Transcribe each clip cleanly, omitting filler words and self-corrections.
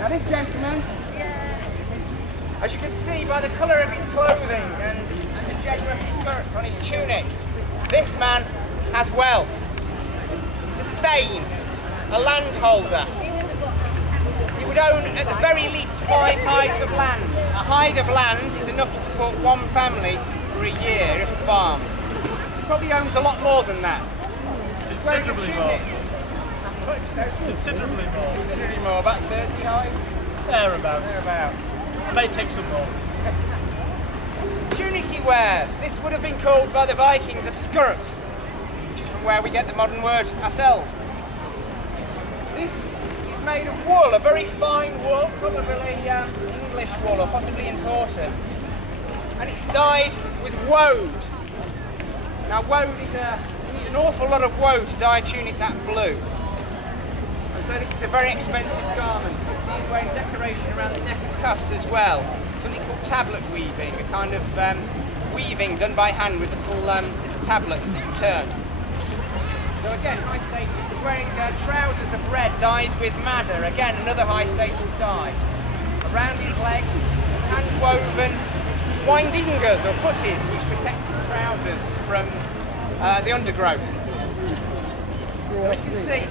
Now this gentleman, as you can see by the colour of his clothing and the generous skirts on his tunic, this man has wealth. He's a thane, a landholder. He would own at the very least 5 hides of land. A hide of land is enough to support one family for a year if farmed. He probably owns a lot more than that. Considerably more. Considerably more. Considerably more, about 30 hides? Thereabouts. Thereabouts. I may take some more. Tunic he wears. This would have been called by the Vikings a skirt, which is from where we get the modern word ourselves. This is made of wool, a very fine wool, probably English wool or possibly imported. And it's dyed with woad. Now woad is you need an awful lot of woad to dye a tunic that blue. And so this is a very expensive garment. You can see he's wearing decoration around the neck and cuffs as well. Something called tablet weaving, a kind of weaving done by hand with little tablets that you turn. So again, high status. He's wearing trousers of red dyed with madder. Again, another high status dye. Around his legs, hand-woven windingas or putties, which protect his trousers from the undergrowth. So you can see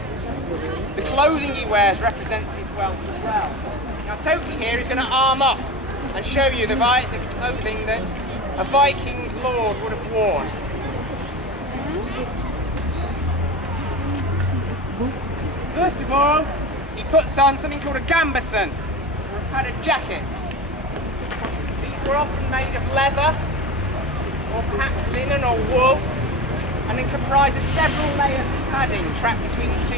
the clothing he wears represents his wealth as well. Now Toki here is going to arm up and show you the clothing that a Viking lord would have worn. First of all, he puts on something called a gambeson, or a padded jacket. These were often made of leather, or perhaps linen or wool, and they comprise of several layers of padding trapped between 2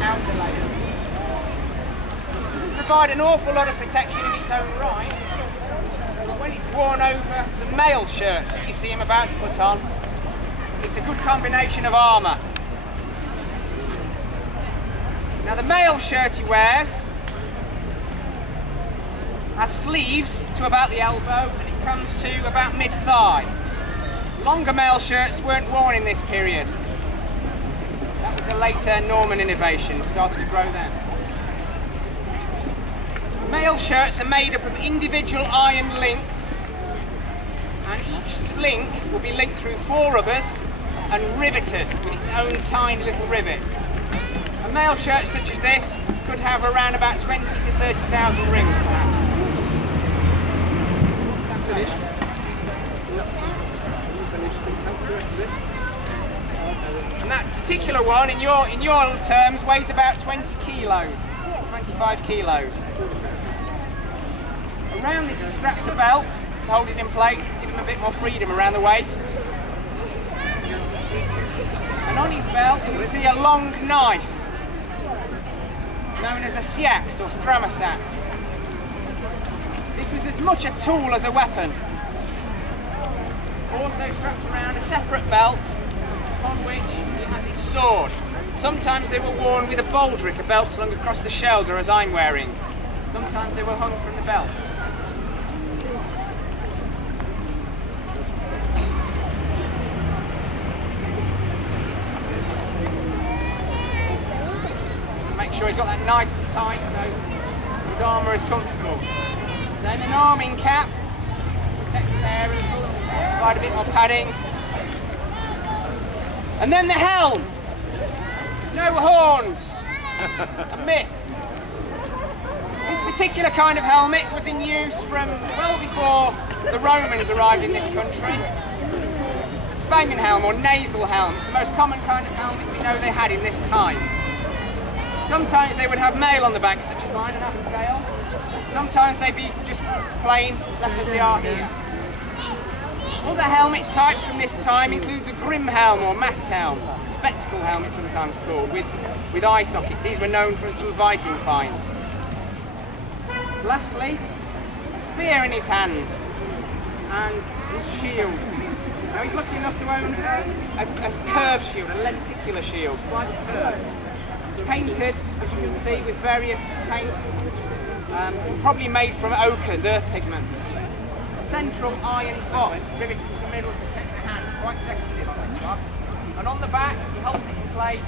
outer layers. It doesn't provide an awful lot of protection in its own right, but when it's worn over the mail shirt that you see him about to put on, it's a good combination of armour. Now the mail shirt he wears has sleeves to about the elbow and it comes to about mid-thigh. Longer mail shirts weren't worn in this period. That was a later Norman innovation, started to grow then. Mail shirts are made up of individual iron links, and each link will be linked through 4 others and riveted with its own tiny little rivet. A mail shirt such as this could have around about 20 to 30,000 rings perhaps. And that particular one, in your terms, weighs about 20 kilos, 25 kilos. Around this he straps a belt to hold it in place, give him a bit more freedom around the waist. And on his belt you'll see a long knife, known as a siax or stramasax. This was as much a tool as a weapon. Also strapped around a separate belt on which he has his sword. Sometimes they were worn with a baldric, a belt slung across the shoulder as I'm wearing. Sometimes they were hung from the belt. Make sure he's got that nice and tight so his armour is comfortable. Then an arming cap, protect his hair a little, provide a bit more padding. And then the helm! No horns! A myth. This particular kind of helmet was in use from well before the Romans arrived in this country. It's called a Spangenhelm or nasal helm. It's the most common kind of helmet we know they had in this time. Sometimes they would have mail on the back, such as mine, an apple tail. Sometimes they'd be just plain, left as they are here. Other helmet types from this time include the grim helm or mast helm, spectacle helmet sometimes called, with eye sockets. These were known from some Viking finds. Lastly, a spear in his hand and his shield. Now he's lucky enough to own a curved shield, a lenticular shield, slightly curved. Painted, as you can see, with various paints, probably made from ochres, earth pigments. Central iron boss riveted to the middle to protect the hand, quite decorative on this one. And on the back, he holds it in place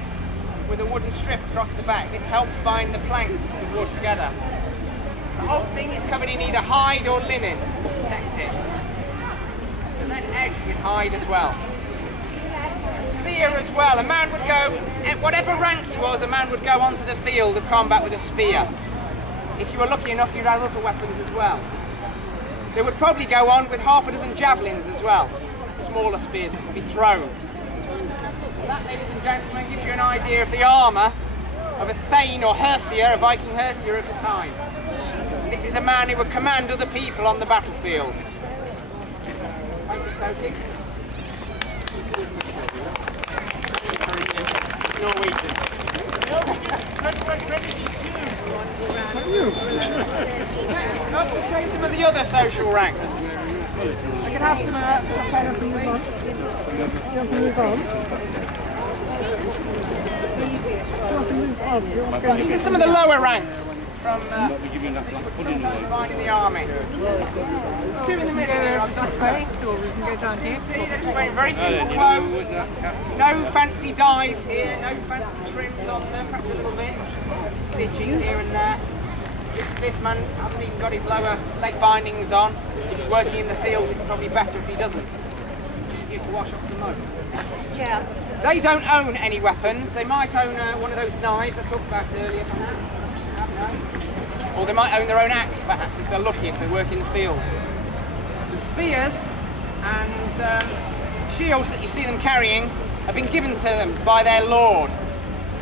with a wooden strip across the back. This helps bind the planks of the wood together. The whole thing is covered in either hide or linen to protect it. And then edged with hide as well. A spear as well. A man would go, at whatever rank he was, a man would go onto the field of combat with a spear. If you were lucky enough, you'd have other weapons as well. They would probably go on with half a dozen javelins as well. Smaller spears that could be thrown. So that, ladies and gentlemen, gives you an idea of the armour of a Thane or Hersier, a Viking Hersier of the time. And this is a man who would command other people on the battlefield. Thank you, Toki. Norwegian. Next up, we'll show you some of the other social ranks. I can have some these are some of the lower ranks from sometimes find in the army. Two in the middle here. You see, they're just wearing very simple clothes. No fancy dyes here, no fancy trims on them, perhaps a little bit of stitching here and there. This man hasn't even got his lower leg bindings on. If he's working in the field, it's probably better if he doesn't. It's easier to wash off the mud. Yeah. They don't own any weapons. They might own one of those knives I talked about earlier, perhaps. Or they might own their own axe, perhaps, if they're lucky, if they work in the fields. The spears and shields that you see them carrying have been given to them by their lord.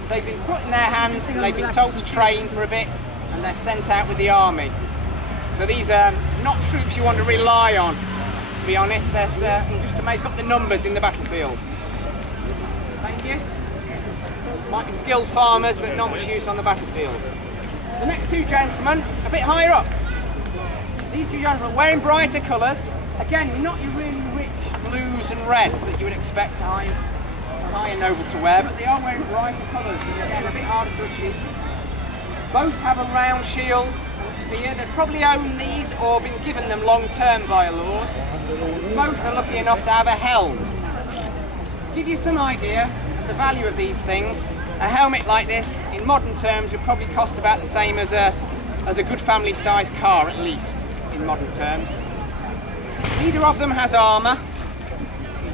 They've been put in their hands and they've been told to train for a bit, and they're sent out with the army. So these are not troops you want to rely on, to be honest. They're just to make up the numbers in the battlefield. Thank you. Might be skilled farmers, but not much use on the battlefield. The next two gentlemen, a bit higher up. These two gentlemen wearing brighter colours. Again, not your really rich blues and reds that you would expect a higher noble to wear, but they are wearing brighter colours, and again, a bit harder to achieve. Both have a round shield and spear. They've probably owned these or been given them long term by a lord. Both are lucky enough to have a helm. To give you some idea of the value of these things, a helmet like this, in modern terms, would probably cost about the same as a good family-sized car, at least, in modern terms. Neither of them has armour,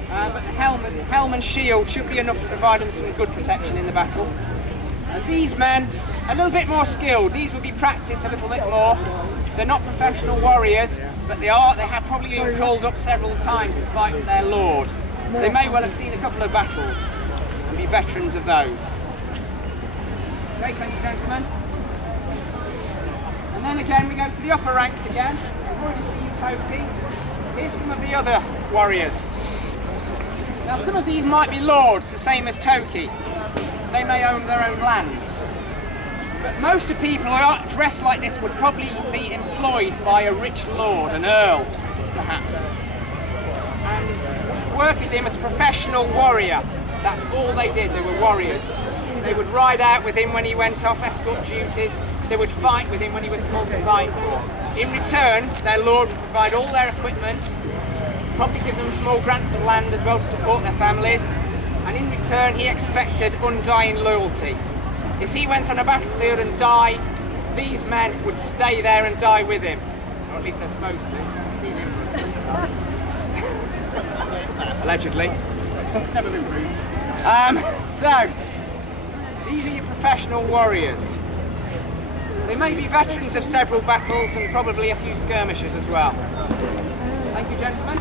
but the helm and shield should be enough to provide them some good protection in the battle. These men, a little bit more skilled. These would be practiced a little bit more. They're not professional warriors, but they have probably been called up several times to fight for their lord. They may well have seen a couple of battles and be veterans of those. Okay, thank you, gentlemen. And then again, we go to the upper ranks again. We've already seen Toki. Here's some of the other warriors. Now, some of these might be lords, the same as Toki. They may own their own lands. But most of the people who are dressed like this would probably be employed by a rich lord, an earl, perhaps. And work as him as a professional warrior. That's all they did, they were warriors. They would ride out with him when he went off escort duties. They would fight with him when he was called to fight for. In return, their lord would provide all their equipment, probably give them small grants of land as well to support their families. And in return, he expected undying loyalty. If he went on a battlefield and died, these men would stay there and die with him. Or at least they're supposed to. I've seen him. Allegedly. It's never been proved. So, these are your professional warriors. They may be veterans of several battles and probably a few skirmishes as well. Thank you, gentlemen.